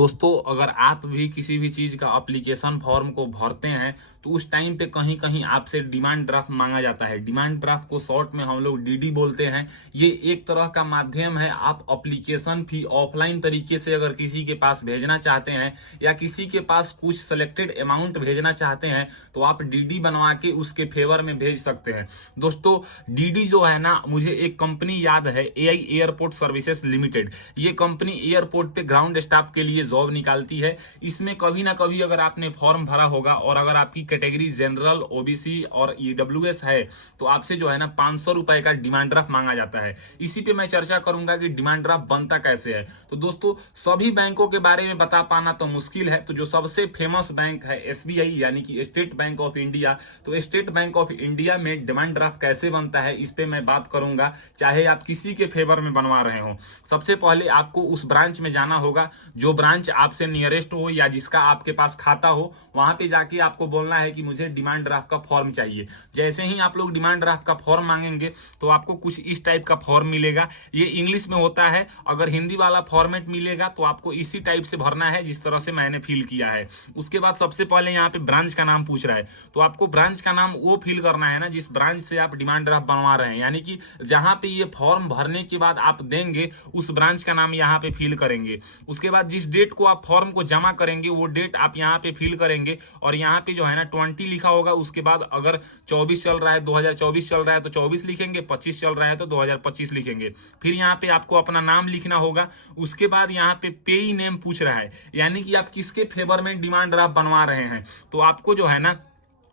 दोस्तों, अगर आप भी किसी भी चीज़ का एप्लीकेशन फॉर्म को भरते हैं तो उस टाइम पे कहीं कहीं आपसे डिमांड ड्राफ्ट मांगा जाता है। डिमांड ड्राफ्ट को शॉर्ट में हम लोग डीडी बोलते हैं। ये एक तरह का माध्यम है। आप एप्लीकेशन फी ऑफलाइन तरीके से अगर किसी के पास भेजना चाहते हैं या किसी के पास कुछ सिलेक्टेड अमाउंट भेजना चाहते हैं तो आप डीडी बनवा के उसके फेवर में भेज सकते हैं। दोस्तों, डीडी जो है ना, मुझे एक कंपनी याद है, एआई एयरपोर्ट सर्विसेज लिमिटेड। ये कंपनी एयरपोर्ट पे ग्राउंड स्टाफ के लिए जॉब निकालती है। इसमें कभी ना कभी अगर आपने फॉर्म भरा होगा और अगर आपकी कैटेगरी जनरल, ओबीसी और ईडब्ल्यूएस है तो आपसे जो है ना 500 रुपए का डिमांड ड्राफ्ट मांगा जाता है। इसी पे मैं चर्चा करूंगा कि डिमांड ड्राफ्ट बनता कैसे है। तो दोस्तों, सभी बैंकों के बारे में बता पाना तो मुश्किल है, तो जो सबसे फेमस बैंक है एसबीआई यानी कि स्टेट बैंक ऑफ इंडिया, तो स्टेट बैंक ऑफ इंडिया में डिमांड ड्राफ्ट कैसे बनता है इस पे मैं बात करूंगा, चाहे आप किसी के फेवर में बनवा रहे हो। सबसे पहले आपको उस ब्रांच में जाना होगा जो ब्रांच आपसे नियरेस्ट हो या जिसका आपके पास खाता हो। वहां पे जाके आपको बोलना है कि मुझे डिमांड ड्राफ्ट का फॉर्म चाहिए। जैसे ही आप लोग डिमांड ड्राफ्ट का फॉर्म मांगेंगे तो आपको कुछ इस टाइप का फॉर्म मिलेगा। ये इंग्लिश में होता है। अगर हिंदी वाला फॉर्मेट मिलेगा तो आपको इसी टाइप से भरना है जिस तरह से मैंने फिल किया है। उसके बाद सबसे पहले यहाँ पे ब्रांच का नाम पूछ रहा है, तो आपको ब्रांच का नाम वो फिल करना है ना जिस ब्रांच से आप डिमांड ड्राफ्ट बनवा रहे हैं, यानी कि जहां पे ये फॉर्म भरने के बाद आप देंगे उस ब्रांच का नाम यहाँ पे फिल करेंगे। उसके बाद जिस डेट को आप फॉर्म को जमा करेंगे वो डेट आप यहाँ पे फिल करेंगे और यहाँ पे जो है ना 20 लिखा होगा। उसके बाद अगर 24 चल रहा है, 2024 चल रहा है तो 24 लिखेंगे, 25 चल रहा है तो 2025 लिखेंगे। फिर यहाँ पे आपको अपना नाम लिखना होगा। उसके बाद यहाँ पे पेई नेम पूछ रहा है, यानी कि आप किसके फेवर में डिमांड ड्राफ्ट बनवा रहे हैं। तो आपको जो है ना,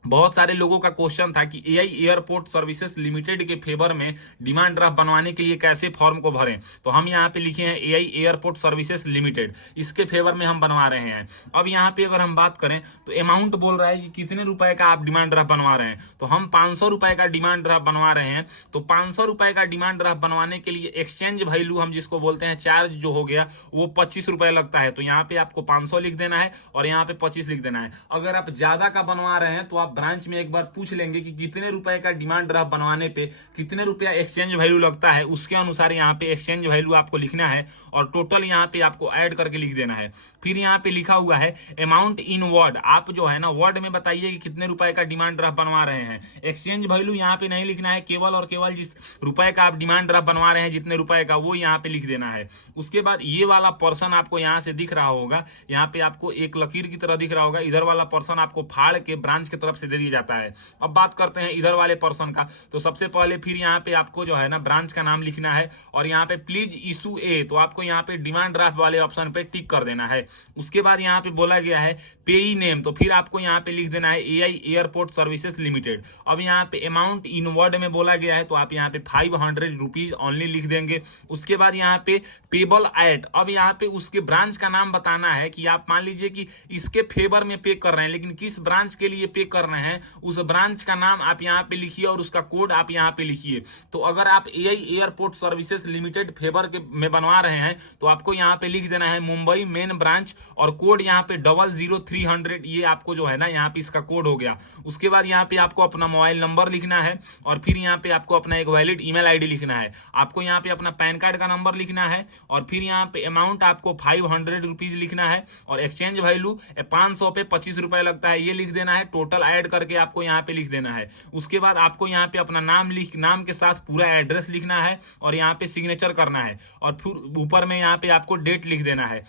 बहुत सारे लोगों का क्वेश्चन था कि एआई एयरपोर्ट सर्विसेज लिमिटेड के फेवर में डिमांड ड्राफ्ट बनवाने के लिए कैसे फॉर्म को भरें। तो हम यहाँ पे लिखे हैं एआई एयरपोर्ट सर्विसेज लिमिटेड, इसके फेवर में हम बनवा रहे हैं। अब यहाँ पे अगर हम बात करें तो अमाउंट बोल रहा है कि कितने रुपए का आप डिमांड ड्राफ्ट बनवा रहे हैं, तो हम 500 रुपए का डिमांड ड्राफ्ट बनवा रहे हैं। तो 500 रुपए का डिमांड ड्राफ्ट बनवाने के लिए एक्सचेंज वैल्यू हम जिसको बोलते हैं चार्ज जो हो गया वो 25 रुपए लगता है। तो यहाँ पे आपको 500 लिख देना है और यहाँ पे 25 लिख देना है। अगर आप ज्यादा का बनवा रहे हैं तो आप ब्रांच में एक बार पूछ लेंगे कि कितने रुपए का डिमांड ड्राफ्ट बनवाने पे कितने रुपया एक्सचेंज वैल्यू लगता है। उसके अनुसार यहाँ पे एक्सचेंज वैल्यू आपको लिखना है और टोटल यहाँ पे आपको ऐड करके लिख देना है। फिर यहाँ पे लिखा हुआ है अमाउंट इन वर्ड, आप जो है ना वर्ड में बताइए कि कितने रुपए का डिमांड ड्राफ्ट बनवा रहे हैं। एक्सचेंज वैल्यू यहाँ पे नहीं लिखना है, केवल और केवल जिस रुपए का आप डिमांड ड्राफ्ट बनवा रहे हैं जितने रुपए का वो यहाँ पे लिख देना है। उसके बाद ये वाला पर्सन आपको यहाँ से दिख रहा होगा, यहाँ पे आपको एक लकीर की तरह दिख रहा होगा, इधर वाला पर्सन आपको फाड़ के ब्रांच की तरफ से दे दिया जाता है। अब बात करते हैं इधर वाले पर्सन का। तो सबसे पहले फिर यहाँ पे आपको जो है ना ब्रांच का नाम लिखना है और यहाँ पे प्लीज इशू ए, तो आपको यहाँ पे डिमांड ड्राफ्ट वाले ऑप्शन पे टिक कर देना है। उसके बाद यहाँ पे बोला गया है पेई नेम, तो फिर आपको यहाँ पे लिख देना है एआई एयरपोर्ट सर्विसेज लिमिटेड। अब यहाँ पे अमाउंट इन वर्ड में बोला गया है तो आप यहाँ पे 500 रुपीज ऑनली लिख देंगे। उसके बाद यहाँ पे पेबल एट, अब यहाँ पे उसके ब्रांच का नाम बताना है कि आप मान लीजिए कि इसके फेवर में पे कर रहे हैं, लेकिन किस ब्रांच के लिए पे कर रहे हैं उस ब्रांच का नाम आप यहाँ पे लिखिए और उसका कोड आप यहाँ पे लिखिए। तो अगर आप AI airport services limited favour के में बनवा रहे हैं तो आपको यहाँ पे लिख देना है मुंबई मेन ब्रांच और कोड यहाँ पे 00300, ये आपको जो है ना यहाँ पे इसका कोड हो गया। उसके बाद यहाँ पे आपको अपना मोबाइल नंबर लिखना है और फिर यहाँ पे आपको अपना एक वैलिड ईमेल आईडी लिखना है। आपको यहाँ पे अपना पैन कार्ड का नंबर लिखना है और फिर यहाँ पे अमाउंट आपको 500 रुपीज लिखना है और एक्सचेंज वैल्यू 500 पे 25 रुपए लगता है, ये लिख देना है। टोटल ऐड करके आपको यहाँ पे लिख देना है। उसके बाद आपको यहाँ पे अपना नाम के साथ पूरा एड्रेस लिखना है और यहाँ पे सिग्नेचर करना है और फिर ऊपर में यहाँ पे आपको डेट लिख देना है।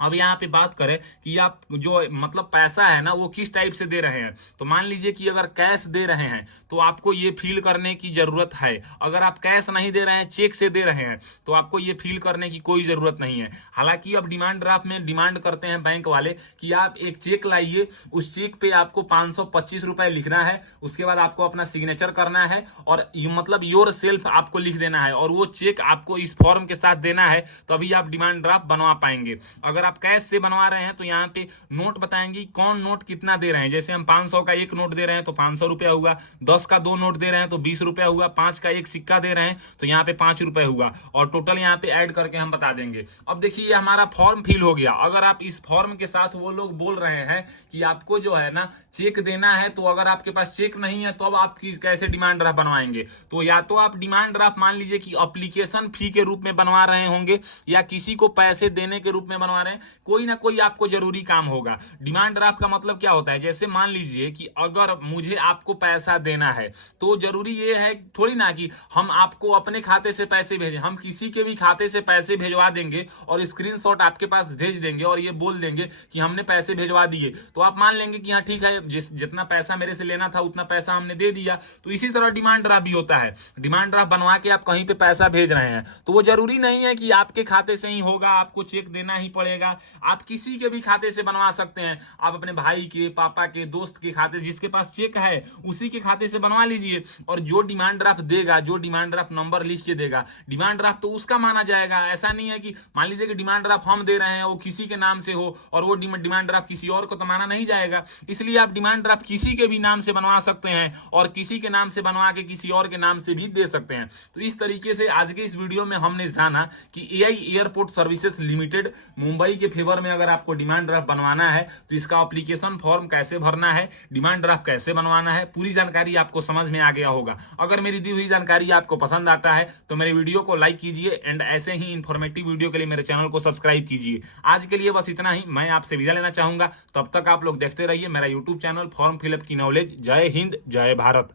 अब यहाँ पे बात करें कि आप जो मतलब पैसा है ना वो किस टाइप से दे रहे हैं। तो मान लीजिए कि अगर कैश दे रहे हैं तो आपको ये फील करने की जरूरत है। अगर आप कैश नहीं दे रहे हैं, चेक से दे रहे हैं, तो आपको ये फील करने की कोई जरूरत नहीं है। हालांकि अब डिमांड ड्राफ्ट में डिमांड करते हैं बैंक वाले कि आप एक चेक लाइए, उस चेक पे आपको 525 रुपए लिखना है। उसके बाद आपको अपना सिग्नेचर करना है और मतलब योर सेल्फ आपको लिख देना है और वो चेक आपको इस फॉर्म के साथ देना है, तभी आप डिमांड ड्राफ्ट बनवा पाएंगे। अगर आप कैश से बनवा रहे हैं तो यहाँ पे नोट बताएंगे कौन नोट कितना दे रहे हैं। जैसे हम 500 का एक नोट दे रहे हैं तो 500 रुपया हुआ, 10 का 2 नोट दे रहे हैं तो 20 रुपया हुआ, 5 का एक सिक्का दे रहे हैं तो यहाँ पे 5 रुपए हुआ और टोटल यहाँ पे ऐड करके हम बता देंगे। अब देखिए हमारा फॉर्म फिल हो गया। अगर आप इस फॉर्म के साथ वो लोग बोल रहे हैं कि आपको जो है ना चेक देना है, तो अगर आपके पास चेक नहीं है तो अब आप कैसे डिमांड ड्राफ्ट बनवाएंगे। तो या तो आप डिमांड ड्राफ्ट मान लीजिए कि एप्लीकेशन फी के रूप में बनवा रहे होंगे या किसी को पैसे देने के रूप में बनवा रहे हैं, कोई ना कोई आपको जरूरी काम होगा। डिमांड ड्राफ्ट का मतलब क्या होता है, जैसे मान लीजिए कि अगर मुझे आपको पैसा देना है तो जरूरी ये है थोड़ी ना कि हम आपको अपने खाते से पैसे भेजें, हम किसी के भी खाते से पैसे भेजवा देंगे और स्क्रीनशॉट आपके पास भेज देंगे और ये बोल देंगे कि हमने पैसे भेजवा दिए, तो आप मान लेंगे कि हाँ ठीक है, जितना पैसा मेरे से लेना था उतना पैसा हमने दे दिया। तो इसी तरह डिमांड ड्राफ्ट भी होता है। डिमांड ड्राफ्ट बनवा के आप कहीं पे पैसा भेज रहे हैं तो वो जरूरी नहीं है कि आपके खाते से ही होगा, आपको चेक देना ही पड़ेगा। आप किसी के भी खाते से बनवा सकते हैं, आप अपने भाई के, पापा के, दोस्त के खाते, जिसके पास चेक है उसी के खाते से बनवा लीजिए। और जो डिमांड ड्राफ्ट देगा, जो डिमांड ड्राफ्ट नंबर लिख के देगा, डिमांड ड्राफ्ट तो उसका माना जाएगा। ऐसा नहीं है कि मान लीजिए कि डिमांड ड्राफ्ट हम दे रहे हैं वो किसी के नाम से हो और वो डिमांड ड्राफ्ट किसी और को तो माना नहीं जाएगा। इसलिए आप डिमांड ड्राफ्ट किसी के भी नाम से बनवा सकते हैं और किसी के नाम से बनवा के किसी और के नाम से भी दे सकते हैं। तो इस तरीके से आज के इस वीडियो में हमने जाना कि AI airport services limited Mumbai के फेवर में अगर आपको डिमांड ड्राफ्ट बनवाना है तो इसका एप्लीकेशन फॉर्म कैसे भरना है, डिमांड ड्राफ्ट कैसे बनवाना है, पूरी जानकारी आपको समझ में आ गया होगा। अगर मेरी दी हुई जानकारी आपको पसंद आता है तो मेरे वीडियो को लाइक कीजिए एंड ऐसे ही इंफॉर्मेटिव वीडियो के लिए मेरे चैनल को सब्सक्राइब कीजिए। आज के लिए बस इतना ही, मैं आपसे विदा लेना चाहूंगा। तब तक आप लोग देखते रहिए मेरा यूट्यूब चैनल फॉर्म फिलअप की नॉलेज। जय हिंद, जय भारत।